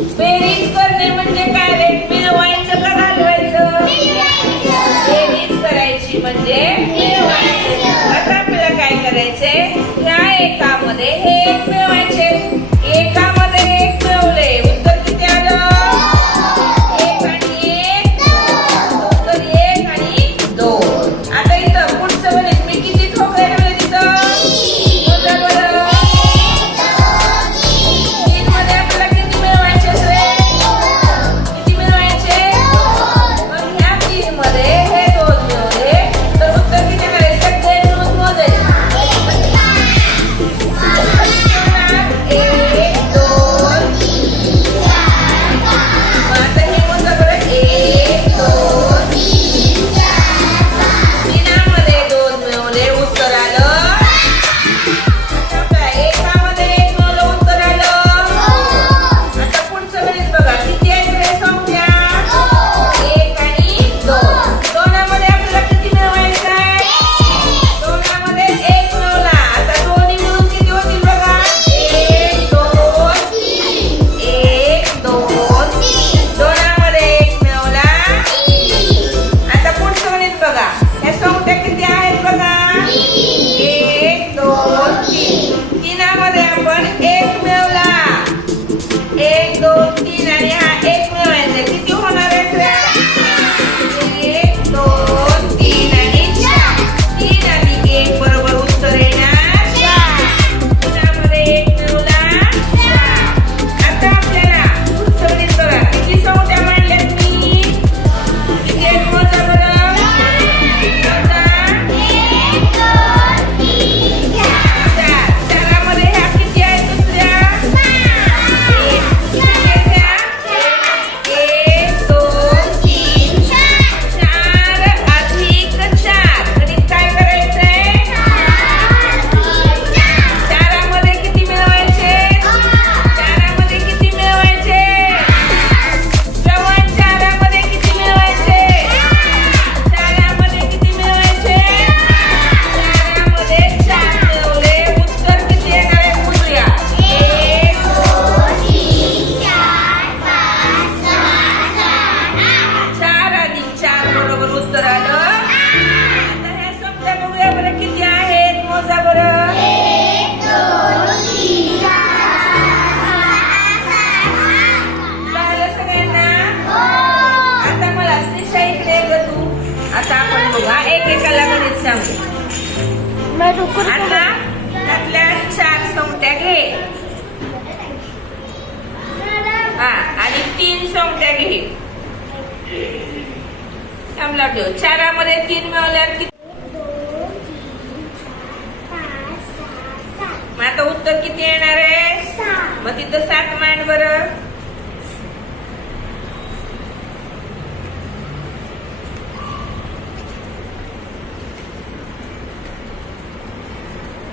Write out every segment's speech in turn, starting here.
Where is बाजूला ठेव चारामध्ये तीन मिळवल्यावर किती मग आता उत्तर किती येणार आहे? मग तिथं सात मांड बर.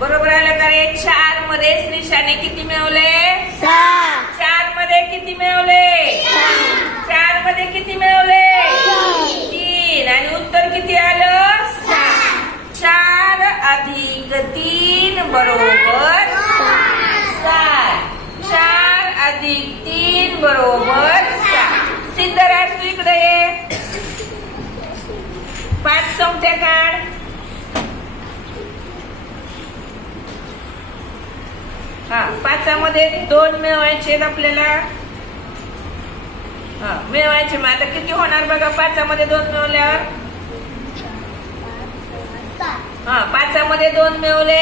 बरोबर आलं का रे? चारमध्ये श्रीशाने किती मिळवले? चारमध्ये किती मिळवले? चारमध्ये किती मिळवले? आणि उत्तर किती आलं? चार. अधिक तीन बरोबर सात. चार अधिक तीन बरोबर सात. सिद्धराज तू इकडे पाच संख्या काढ. हा पाचामध्ये दोन मिळवायचे आपल्याला. मिळवायचे मग आता किती होणार बघा? पाचामध्ये दोन मिळवल्यावर हा पाचामध्ये दोन मिळवले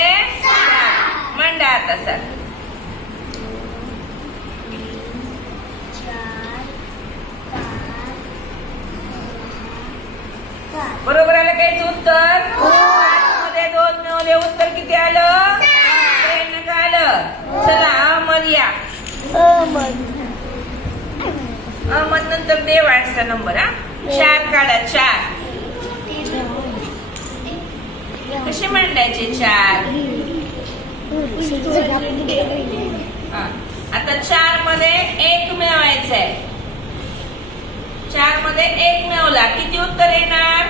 मांडा आता सर बरोबर आलं काहीच उत्तर? हो. मध्ये दोन मिळवले उत्तर किती आलं? आलं. चला अमर्या मग नंतर दे वाटचा नंबर हा. हो. चार काढा चार. कसे मांडायचे चार? आता चारमध्ये एक मिळवायचंय. चारमध्ये एक मिळवला. किती उत्तर येणार?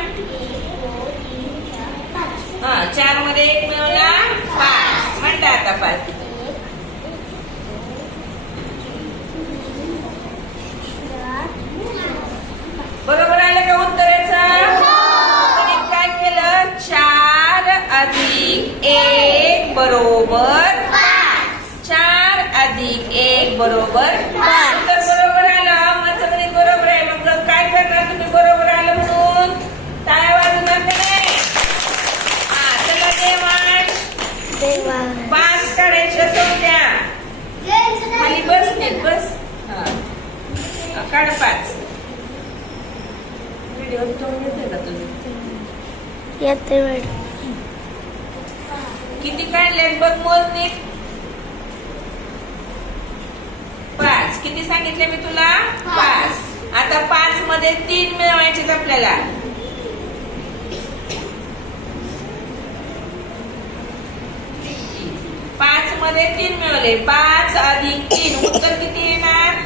हा चारमध्ये एक मिळवला. पाच. म्हणता आता पाच. बरोबर आलं का उत्तराचं? काय केलं? चार अधिक एक बरोबर चार अधिक एक बरोबर तर बरोबर आलं. माझं गणित बरोबर आहे. मग काय करणार तुम्ही? बरोबर आलं म्हणून. काय वाजणार नाही हा चला देवाण पाच काढायचे असं द्या बस बस. बस हा काढ पाच. व्हिडिओ येते का तुझे येते मॅडम किती काढलेत बघ मोज नीट पाच किती सांगितले मी तुला पाच आता पाच मध्ये तीन मिळवायचे आपल्याला पाच मध्ये तीन मिळवले पाच अधिक तीन उत्तर किती येणार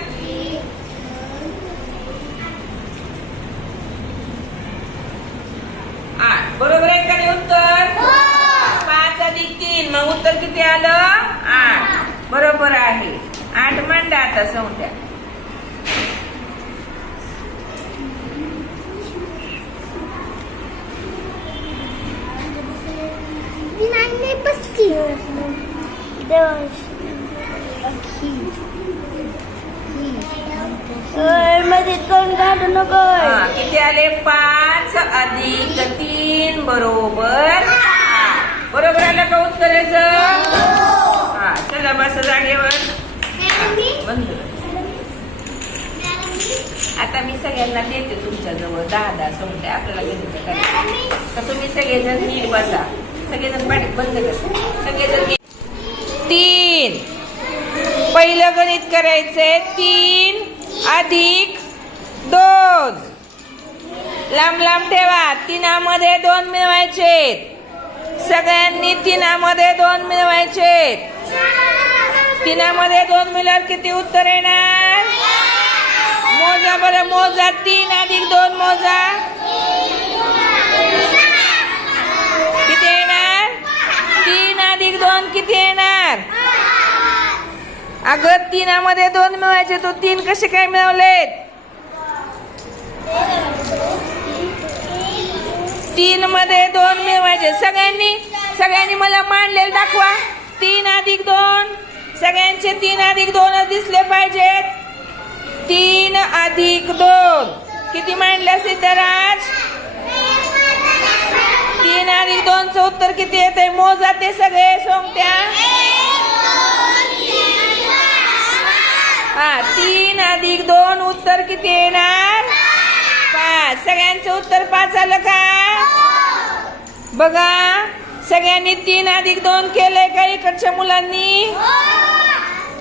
आठ बरोबर आहे का नाही उत्तर? पाच अधिक तीन. मग उत्तर किती आलं? आठ. बरोबर आहे. आठ मांडा आता की देवांश मध्ये तोंड काढू नको. हा, किती आले? पाच अधिक तीन बरोबर. आठ. बरोबर आलं का उत्तराचं? हा चला बस जागेवर. बंद. कर. आता मी सगळ्यांना देते तुमच्या जवळ दहा दहा संख्या आपल्याला गणित करायचं तर तुम्ही सगळेजण नीट बसा. सगळेजण पाठी बंद कर. सगळेजण नीट. तीन. पहिलं गणित करायचंय. तीन. अधिक दोन. लांब लांब ठेवा. तिनामध्ये दोन मिळवायचे सगळ्यांनी तिनामध्ये दोन मिळवायचे तिनामध्ये दोन मिळाल्यावर किती उत्तर येणार? मोजा बरं मोजा. तीन अधिक दोन मोजा. किती येणार? तीन अधिक दोन किती येणार? अगं तिनामध्ये दोन मिळवायचे तो तीन कसे काय मिळवलेत? तीन मध्ये दोन मिळवायचे. सगळ्यांनी सगळ्यांनी मला मांडलेलं दाखवा. तीन अधिक दोन. सगळ्यांचे तीन अधिक दोनच दिसले पाहिजेत. तीन अधिक दोन. किती मांडले सिद्धराज? तीन अधिक दोनचं उत्तर किती येते मोजा ते सगळे सोंगत्या हा तीन अधिक दोन उत्तर किती येणार? पाच. सगळ्यांचं उत्तर पाच आलं का? बघा सगळ्यांनी तीन अधिक दोन केलंय का इकडच्या मुलांनी?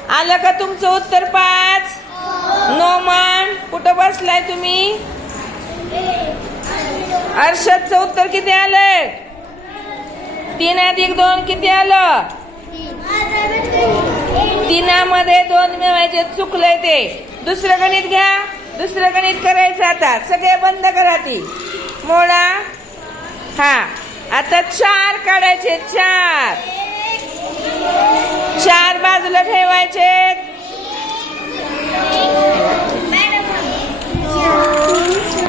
आलं का तुमचं उत्तर पाच? नोमान कुठं बसलाय तुम्ही? अर्षदचं उत्तर किती आलंय? तीन अधिक दोन किती आलं? तिनामध्ये दोन मिळवायचे चुकलंय ते. दुसरं गणित घ्या. दुसरं गणित करायचं आता. सगळे बंद करा ती. मोडा. हा. आता चार काढायचे चार. चार बाजूला ठेवायचे.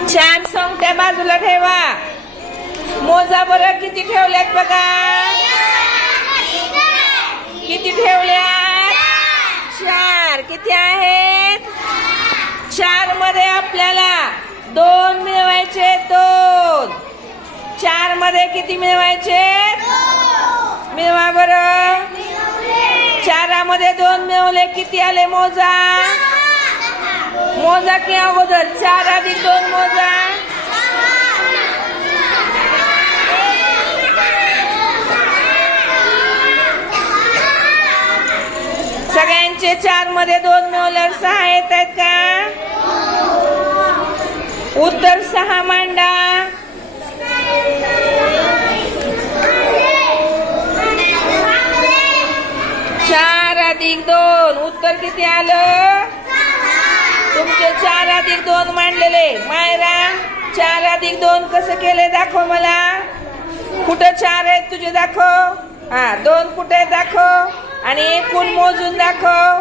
चार संख्या बाजूला ठेवा. मोजा बरं किती ठेवल्यात बघा किती ठेवल्यात चार किती आहेत चारमध्ये आपल्याला दोन मिळवायचे दोन. चारमध्ये किती मिळवायचे मिळवा बर. चारामध्ये दोन मिळवले किती आले मोजा? मोजा की अगोदर? चार आधी दोन मोजा. सगळ्यांचे चारमध्ये दोन मिळवल्यावर सहा येत आहेत का? उत्तर सहा मांडा. चार अधिक दोन. उत्तर किती आलं? तुमचे चार अधिक दोन मांडलेले. मायरा चार अधिक दोन कसं केले? दाखव मला. कुठं चार आहेत तुझे दाखव. हा दोन कुठे आहेत दाखव. आणि एकूण मोजून दाखव.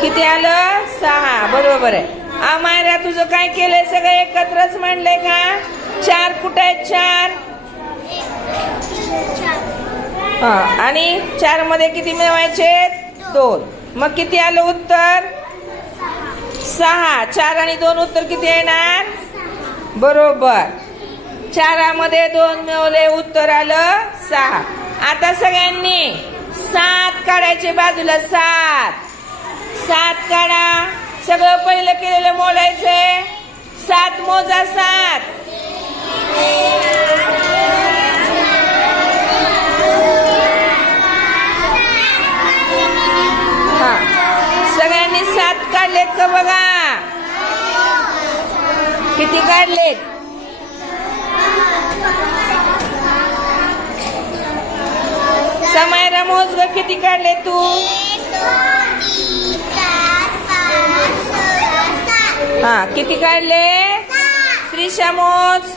किती आलं? सहा. बरोबर आहे. आ तुझं काय केलंय? सगळं एकत्रच मांडलंय का? चार कुठं आहेत? चार. हा आणि चारमध्ये किती मिळवायचे? दोन. मग किती आलं उत्तर? सहा. चार आणि दोन उत्तर किती येणार? बरोबर. चारामध्ये दोन मिळवले उत्तर आलं सहा. आता सगळ्यांनी सात काढायचे बाजूला सात. सात काढा. सगळं पहिलं केलेलं मोडायचंय सात मोजा सात. किती काढले तू? हा किती काढले? श्री शामोज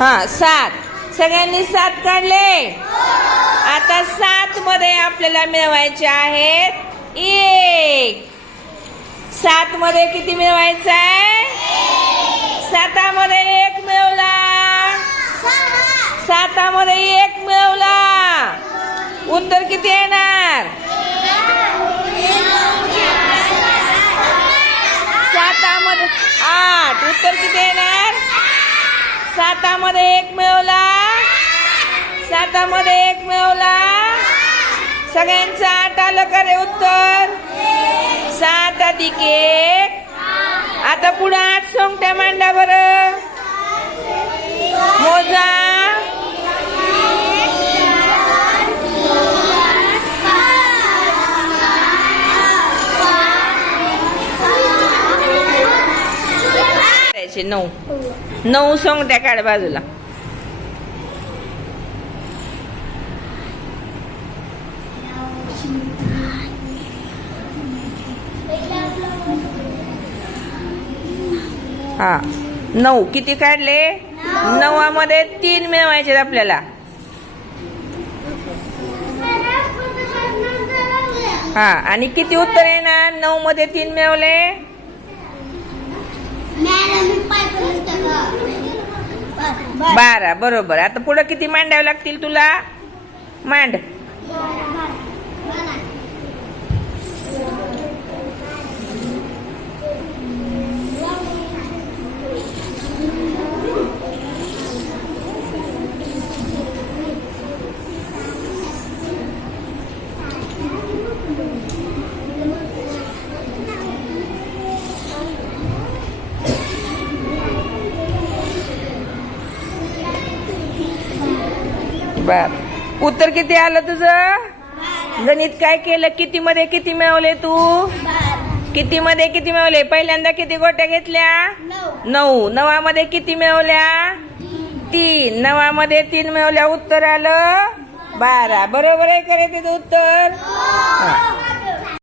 हा सात. सगळ्यांनी सात काढले? आता सात मध्ये आपल्याला मिळवायचे आहेत एक. सात मध्ये किती मिळवायचं आहे? सातामध्ये एक मिळवला हातामध्ये एक मिळवला. उत्तर किती येणार? सातामध्ये आठ. उत्तर किती येणार? सातामध्ये एक मिळवला. सातामध्ये एक मिळवला. सगळ्यांचं आठ आलं का रे उत्तर? सात अधिक एक. आता पुढे आठ सोंगट्या मांडा बरं. मोजा. करायचे नऊ. नऊ सोंगट्या काढ बाजूला. हा. नऊ. किती काढले? नवामध्ये तीन मिळवायचे आपल्याला. हा. आणि किती उत्तर येणार? नऊ मध्ये तीन मिळवले? बारा बरोबर. आता पुढे किती मांडावे लागतील तुला? मांड. बर उत्तर किती आलं तुझं? गणित काय केलं? किती मध्ये किती मिळवले तू? किती मध्ये किती मिळवले? पहिल्यांदा किती गोट्या घेतल्या? नऊ. नवामध्ये किती मिळवल्या? तीन. नवामध्ये तीन मिळवल्या. उत्तर आलं? बारा. बरोबर आहे करे तिथं उत्तर?